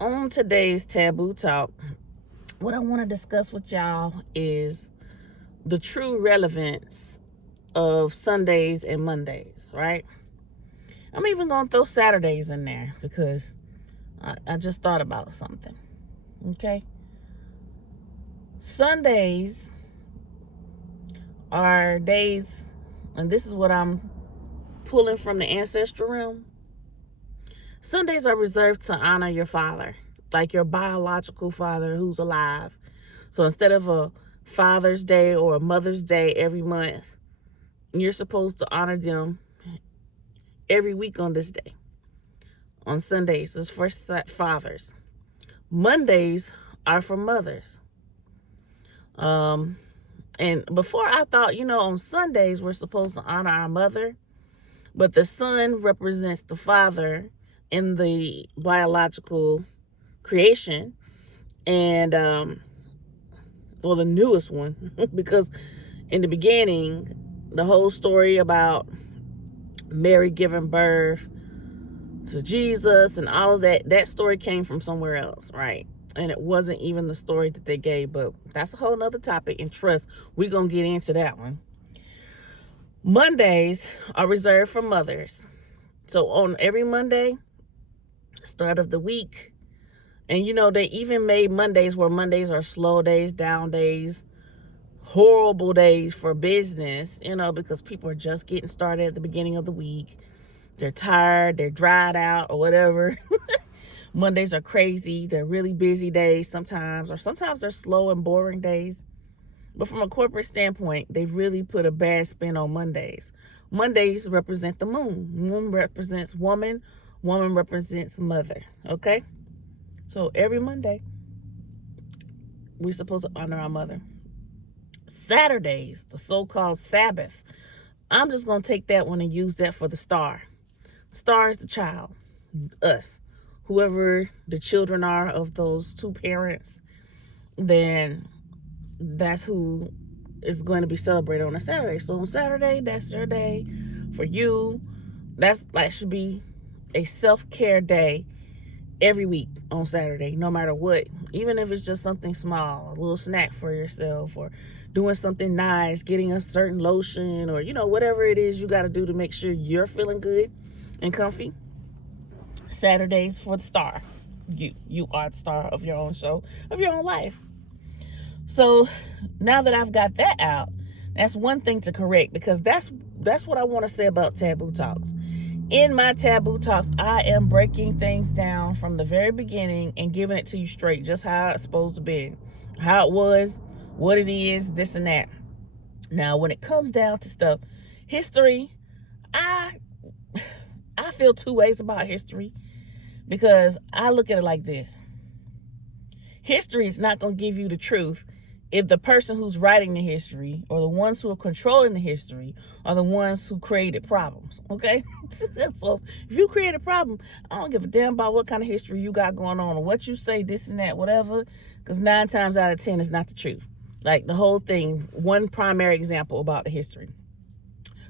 On today's Taboo Talk, what I want to discuss with y'all is the true relevance of Sundays and Mondays, right? I'm even going to throw Saturdays in there because I just thought about something, okay? Sundays are days, and this is what I'm pulling from the ancestral realm. Sundays are reserved to honor your father, like your biological father who's alive. So instead of a Father's Day or a Mother's Day every month, you're supposed to honor them every week on this day. On Sundays, it's for fathers. Mondays are for mothers. And before I thought, on Sundays we're supposed to honor our mother, but the son represents the father in the biological creation, and the newest one, because in the beginning, the whole story about Mary giving birth to Jesus and all of that story came from somewhere else, right? And it wasn't even the story that they gave, but that's a whole nother topic, and trust, we're going to get into that one. Mondays are reserved for mothers. So on every Monday, start of the week, and they even made Mondays where Mondays are slow days, down days, horrible days for business, because people are just getting started at the beginning of the week. They're tired, they're dried out, or whatever. Mondays are crazy. They're really busy days sometimes, or sometimes they're slow and boring days. But from a corporate standpoint, they've really put a bad spin on Mondays. Mondays represent the moon. Moon represents woman. Woman represents mother. Okay? So every Monday, we're supposed to honor our mother. Saturdays, the so-called Sabbath, I'm just going to take that one and use that for the star. Star is the child, us. Whoever the children are of those two parents, then that's who is going to be celebrated on a Saturday. So on Saturday, that's your day for you. That should be a self-care day every week on Saturday, no matter what. Even if it's just something small, a little snack for yourself, or doing something nice, getting a certain lotion, or whatever it is you got to do to make sure you're feeling good and comfy. Saturdays for the star. You are the star of your own show, of your own life. So now that I've got that out, that's one thing to correct, because that's what I want to say about Taboo Talks. In my Taboo Talks, I am breaking things down from the very beginning and giving it to you straight, just how it's supposed to be, how it was, what it is, this and that. Now, when it comes down to stuff, history, I feel two ways about history, because I look at it like this. History is not going to give you the truth if the person who's writing the history, or the ones who are controlling the history, are the ones who created problems, okay? So if you create a problem, I don't give a damn about what kind of history you got going on, or what you say, this and that, whatever, because 9 times out of 10 is not the truth. Like the whole thing, one primary example about the history.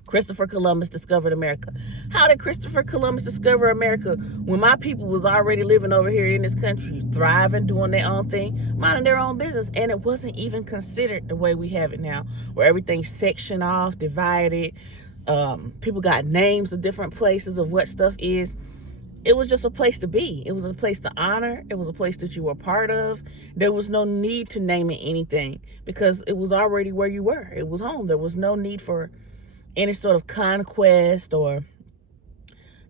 Christopher Columbus discovered America. How did Christopher Columbus discover America when my people was already living over here in this country, thriving, doing their own thing, minding their own business, and it wasn't even considered the way we have it now, where everything's sectioned off, divided. People got names of different places of what stuff is. It was just a place to be. It was a place to honor. It was a place that you were part of. There was no need to name it anything, because it was already where you were. It was home. There was no need for any sort of conquest or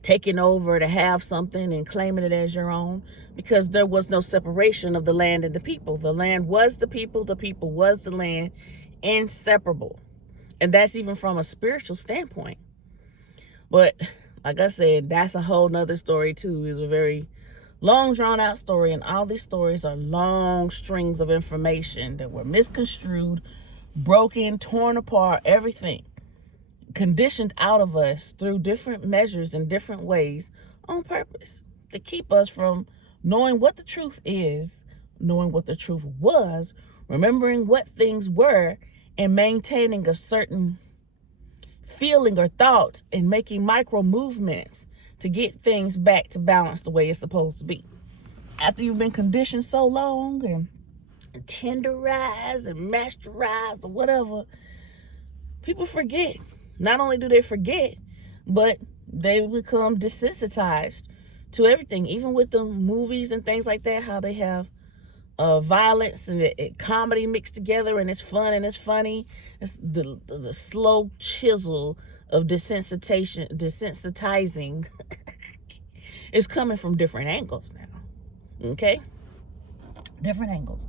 taking over to have something and claiming it as your own, because there was no separation of the land and the people. The land was the people was the land, inseparable. And that's even from a spiritual standpoint. But like I said, that's a whole nother story too. It's a very long, drawn out story, and all these stories are long strings of information that were misconstrued, broken, torn apart, everything conditioned out of us through different measures and different ways on purpose to keep us from knowing what the truth is, knowing what the truth was, remembering what things were, and maintaining a certain feeling or thought and making micro movements to get things back to balance the way it's supposed to be. after you've been conditioned so long and tenderized and masterized or whatever, people forget. Not only do they forget, but they become desensitized to everything. Even with the movies and things like that, how they have violence and comedy mixed together, and it's fun and it's funny. It's the slow chisel of desensitizing is coming from different angles now. Okay? Different angles.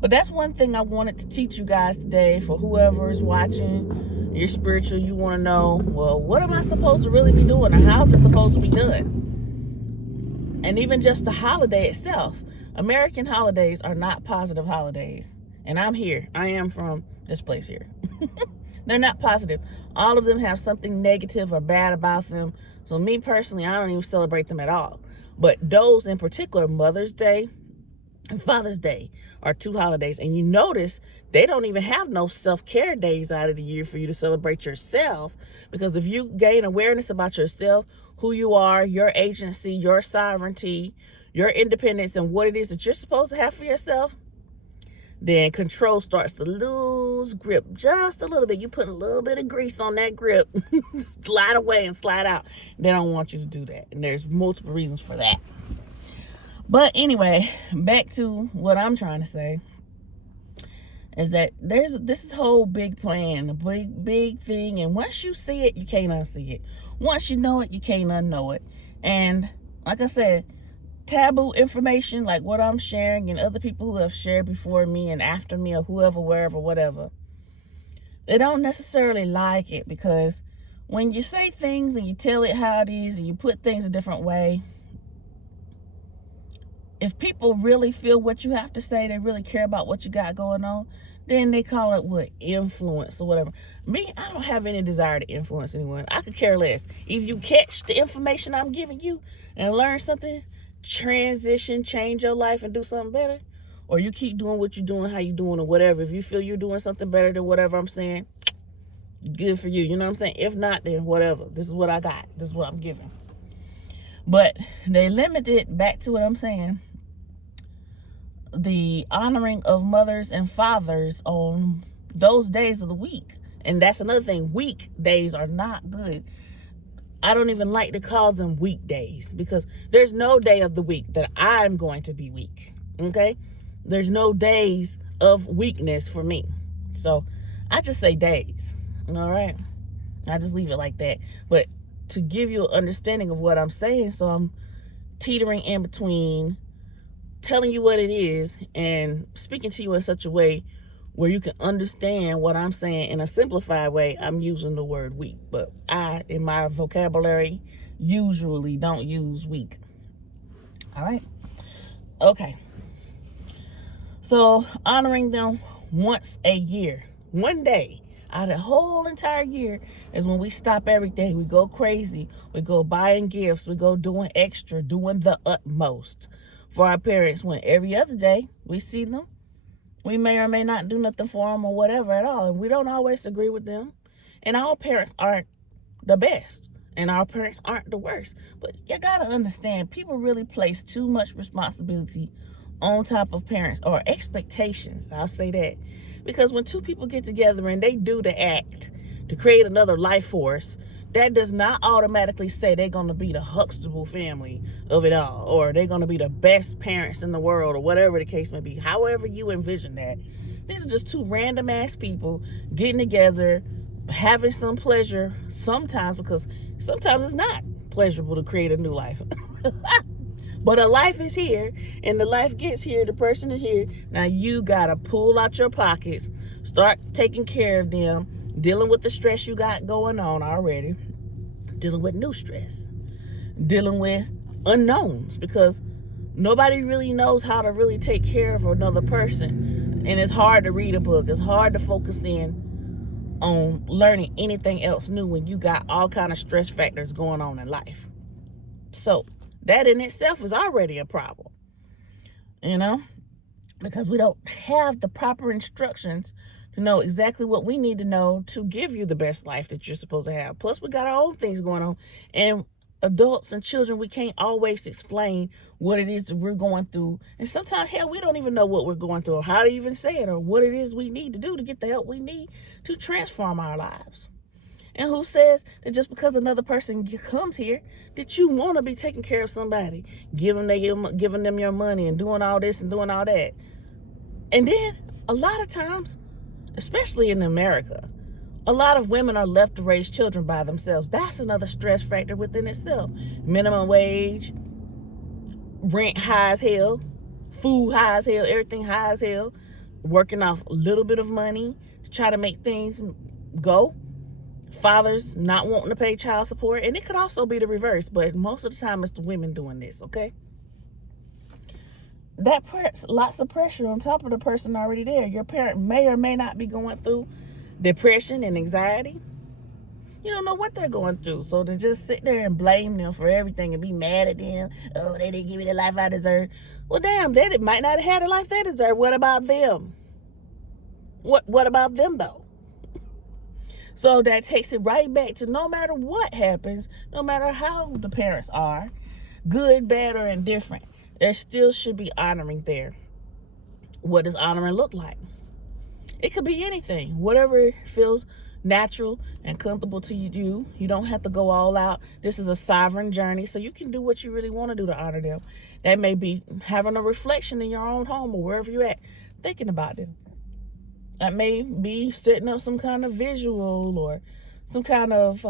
But that's one thing I wanted to teach you guys today. For whoever is watching, you're spiritual, you want to know, well, what am I supposed to really be doing, or how's it supposed to be done? And even just the holiday itself. American holidays are not positive holidays. And I'm here. I am from this place here. They're not positive. All of them have something negative or bad about them. So me personally, I don't even celebrate them at all. But those in particular, Mother's Day and Father's Day, are two holidays. And you notice they don't even have no self-care days out of the year for you to celebrate yourself. Because if you gain awareness about yourself, who you are, your agency, your sovereignty, your independence, and what it is that you're supposed to have for yourself, then control starts to lose grip just a little bit. You put a little bit of grease on that grip, slide away and slide out. They don't want you to do that. And there's multiple reasons for that. But anyway, back to what I'm trying to say is that this whole big plan, a big thing. And once you see it, you can't unsee it. Once you know it, you can't unknow it. And like I said, taboo information like what I'm sharing and other people who have shared before me and after me, or whoever, wherever, whatever, they don't necessarily like it, because when you say things and you tell it how it is and you put things a different way, if people really feel what you have to say, they really care about what you got going on, then they call it what, influence or whatever. Me, I don't have any desire to influence anyone. I could care less. Either you catch the information I'm giving you and learn something, transition, change your life and do something better, or you keep doing what you're doing, how you doing, or whatever. If you feel you're doing something better than whatever I'm saying, good for you. You know what I'm saying? If not, then whatever. This is what I got. This is what I'm giving. But they limited, back to what I'm saying, the honoring of mothers and fathers on those days of the week. And that's another thing. Weekdays are not good. I don't even like to call them weekdays, because there's no day of the week that I'm going to be weak. Okay? There's no days of weakness for me. So I just say days. All right? I just leave it like that. But to give you an understanding of what I'm saying, so I'm teetering in between telling you what it is and speaking to you in such a way where you can understand what I'm saying in a simplified way. I'm using the word weak, but I, in my vocabulary, usually don't use weak. All right? Okay. So honoring them once a year, one day out of the whole entire year, is when we stop everything. We go crazy. We go buying gifts. We go doing extra, doing the utmost for our parents, when every other day we see them, we may or may not do nothing for them or whatever at all. And we don't always agree with them. And our parents aren't the best. And our parents aren't the worst. But you got to understand, people really place too much responsibility on top of parents, or expectations. I'll say that. Because when two people get together and they do the act to create another life force, that does not automatically say they're going to be the Huxtable family of it all, or they're going to be the best parents in the world, or whatever the case may be. However you envision that. These are just two random ass people getting together, having some pleasure sometimes, because sometimes it's not pleasurable to create a new life. But a life is here, and the life gets here, the person is here. Now you got to pull out your pockets, start taking care of them, dealing with the stress you got going on already, dealing with new stress, dealing with unknowns, because nobody really knows how to really take care of another person. And it's hard to read a book. It's hard to focus in on learning anything else new when you got all kind of stress factors going on in life. So that in itself is already a problem, you know, because we don't have the proper instructions to know exactly what we need to know to give you the best life that you're supposed to have. Plus, we got our own things going on. And adults and children, we can't always explain what it is that we're going through. And sometimes, hell, we don't even know what we're going through or how to even say it or what it is we need to do to get the help we need to transform our lives. And who says that just because another person comes here that you want to be taking care of somebody, giving them your money and doing all this and doing all that. And then a lot of times, especially in America, a lot of women are left to raise children by themselves. That's another stress factor within itself. Minimum wage, rent high as hell, food high as hell, everything high as hell, working off a little bit of money to try to make things go. Fathers not wanting to pay child support. And it could also be the reverse, but most of the time it's the women doing this, okay? That puts lots of pressure on top of the person already there. Your parent may or may not be going through depression and anxiety. You don't know what they're going through. So to just sit there and blame them for everything and be mad at them, oh, they didn't give me the life I deserve. Well, damn, they might not have had the life they deserve. What about them? What about them, though? So that takes it right back to no matter what happens, no matter how the parents are, good, bad, or indifferent, there still should be honoring there. What does honoring look like? It could be anything, whatever feels natural and comfortable to you. You don't have to go all out. This is a sovereign journey, so you can do what you really want to do to honor them. That may be having a reflection in your own home or wherever you're at, thinking about them. That may be setting up some kind of visual or some kind of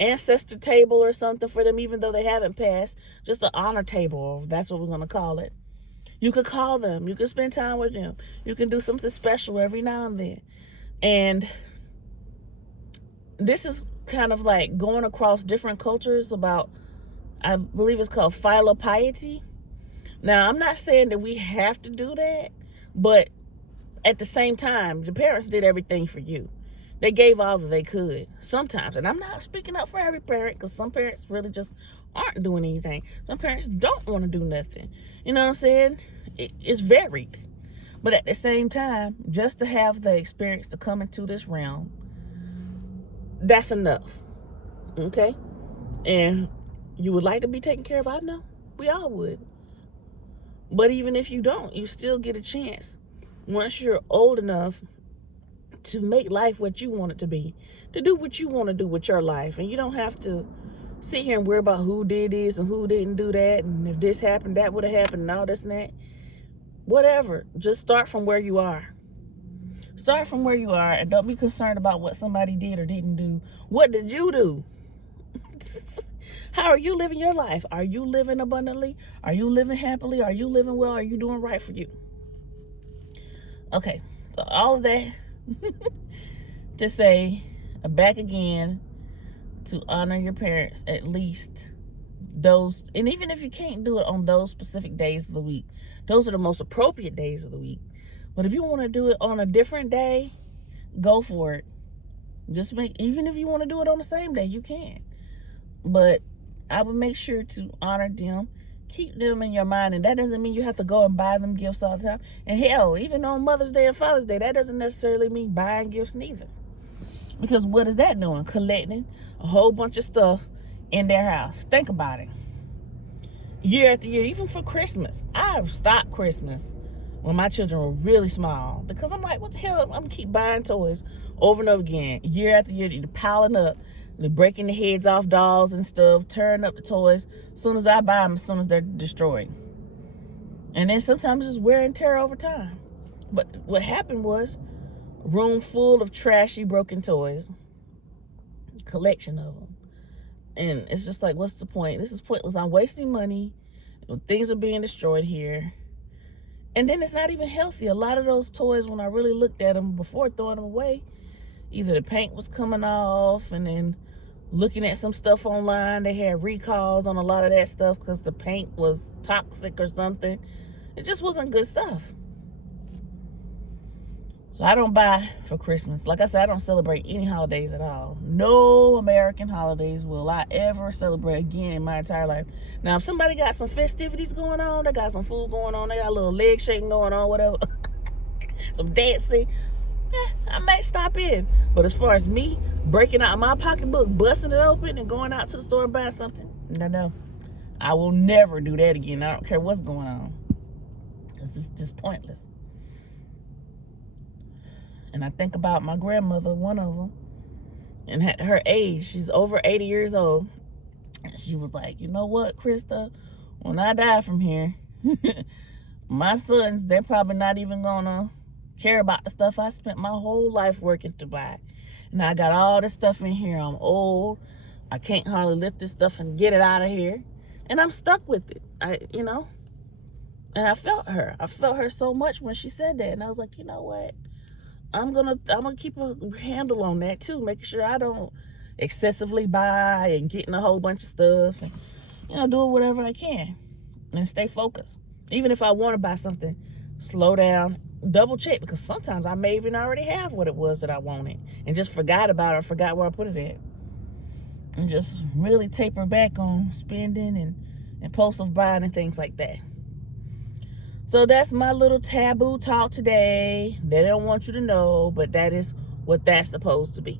ancestor table or something for them, even though they haven't passed. Just an honor table, that's what we're going to call it. You could call them. You could spend time with them. You can do something special every now and then. And this is kind of like going across different cultures about, I believe it's called philopiety. Now, I'm not saying that we have to do that, but at the same time, the parents did everything for you. They gave all that they could sometimes. And I'm not speaking up for every parent, because some parents really just aren't doing anything. Some parents don't want to do nothing. You know what I'm saying? It's varied. But at the same time, just to have the experience to come into this realm, that's enough. Okay? And you would like to be taken care of? I know. We all would. But even if you don't, you still get a chance once you're old enough to make life what you want it to be, to do what you want to do with your life. And you don't have to sit here and worry about who did this and who didn't do that, and if this happened, that would have happened, and all this and that. Whatever. Just start from where you are. Start from where you are, and don't be concerned about what somebody did or didn't do. What did you do? How are you living your life? Are you living abundantly? Are you living happily? Are you living well? Are you doing right for you? Okay, so all of that to say, back again, to honor your parents, at least those, and even if you can't do it on those specific days of the week, those are the most appropriate days of the week. But if you want to do it on a different day, go for it. Even if you want to do it on the same day, you can. But I would make sure to honor them, keep them in your mind. And that doesn't mean you have to go and buy them gifts all the time. And hell, even on Mother's Day and Father's Day, that doesn't necessarily mean buying gifts neither. Because what is that doing? Collecting a whole bunch of stuff in their house. Think about it. Year after year, even for Christmas. I stopped Christmas when my children were really small, because I'm like, what the hell? I'm going to keep buying toys over and over again. Year after year, they're piling up. They're breaking the heads off dolls and stuff, tearing up the toys as soon as I buy them, as soon as they're destroyed. And then sometimes it's wear and tear over time. But what happened was a room full of trashy, broken toys, collection of them. And it's just like, what's the point? This is pointless. I'm wasting money. Things are being destroyed here. And then it's not even healthy. A lot of those toys, when I really looked at them before throwing them away, either the paint was coming off, and then looking at some stuff online, they had recalls on a lot of that stuff because the paint was toxic or something. It just wasn't good stuff. So I don't buy for Christmas. Like I said, I don't celebrate any holidays at all. No American holidays will I ever celebrate again in my entire life. Now, if somebody got some festivities going on, they got some food going on, they got a little leg shaking going on, whatever, some dancing, I might stop in. But as far as me breaking out my pocketbook, busting it open, and going out to the store and buying something. No. I will never do that again. I don't care what's going on. It's just pointless. And I think about my grandmother, one of them, and at her age, she's over 80 years old. And she was like, you know what, Krista? When I die from here, my sons, they're probably not even gonna care about the stuff I spent my whole life working to buy. And I got all this stuff in here. I'm old. I can't hardly lift this stuff and get it out of here. And I'm stuck with it. And I felt her. I felt her so much when she said that. And I was like, you know what? I'm gonna keep a handle on that too, making sure I don't excessively buy and getting a whole bunch of stuff, and doing whatever I can and stay focused. Even if I want to buy something, slow down, double check, because sometimes I may even already have what it was that I wanted and just forgot about it or forgot where I put it at. And just really taper back on spending and impulsive buying and things like that. So that's my little taboo talk today. They don't want you to know, but that is what that's supposed to be.